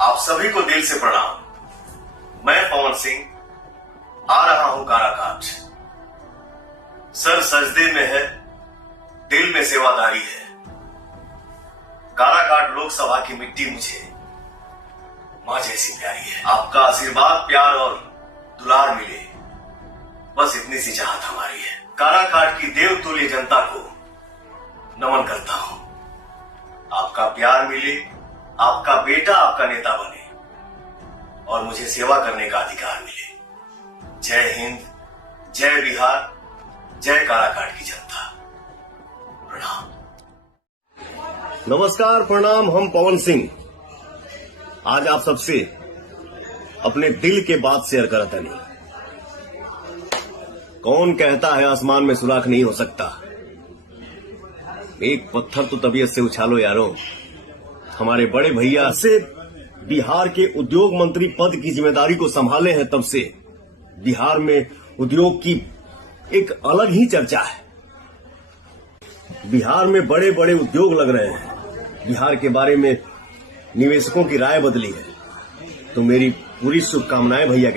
आप सभी को दिल से प्रणाम। मैं पवन सिंह आ रहा हूं काराकाट। सर सजदे में है, दिल में सेवादारी है। काराकाट लोकसभा की मिट्टी मुझे मां जैसी प्यारी है। आपका आशीर्वाद, प्यार और दुलार मिले, बस इतनी सी चाहत हमारी है। काराकाट की देवतुल्य जनता को नमन करता हूं। आपका प्यार मिले, आपका बेटा आपका नेता बने और मुझे सेवा करने का अधिकार मिले। जय हिंद, जय बिहार, जय काराकाट की जनता। प्रणाम। नमस्कार, प्रणाम। हम पवन सिंह आज आप सबसे अपने दिल के बात शेयर करत नहीं। कौन कहता है आसमान में सुराख नहीं हो सकता? एक पत्थर तो तबीयत से उछालो यारो। हमारे बड़े भैया से बिहार के उद्योग मंत्री पद की जिम्मेदारी को संभाले हैं, तब से बिहार में उद्योग की एक अलग ही चर्चा है। बिहार में बड़े बड़े उद्योग लग रहे हैं। बिहार के बारे में निवेशकों की राय बदली है। तो मेरी पूरी शुभकामनाएं भैया।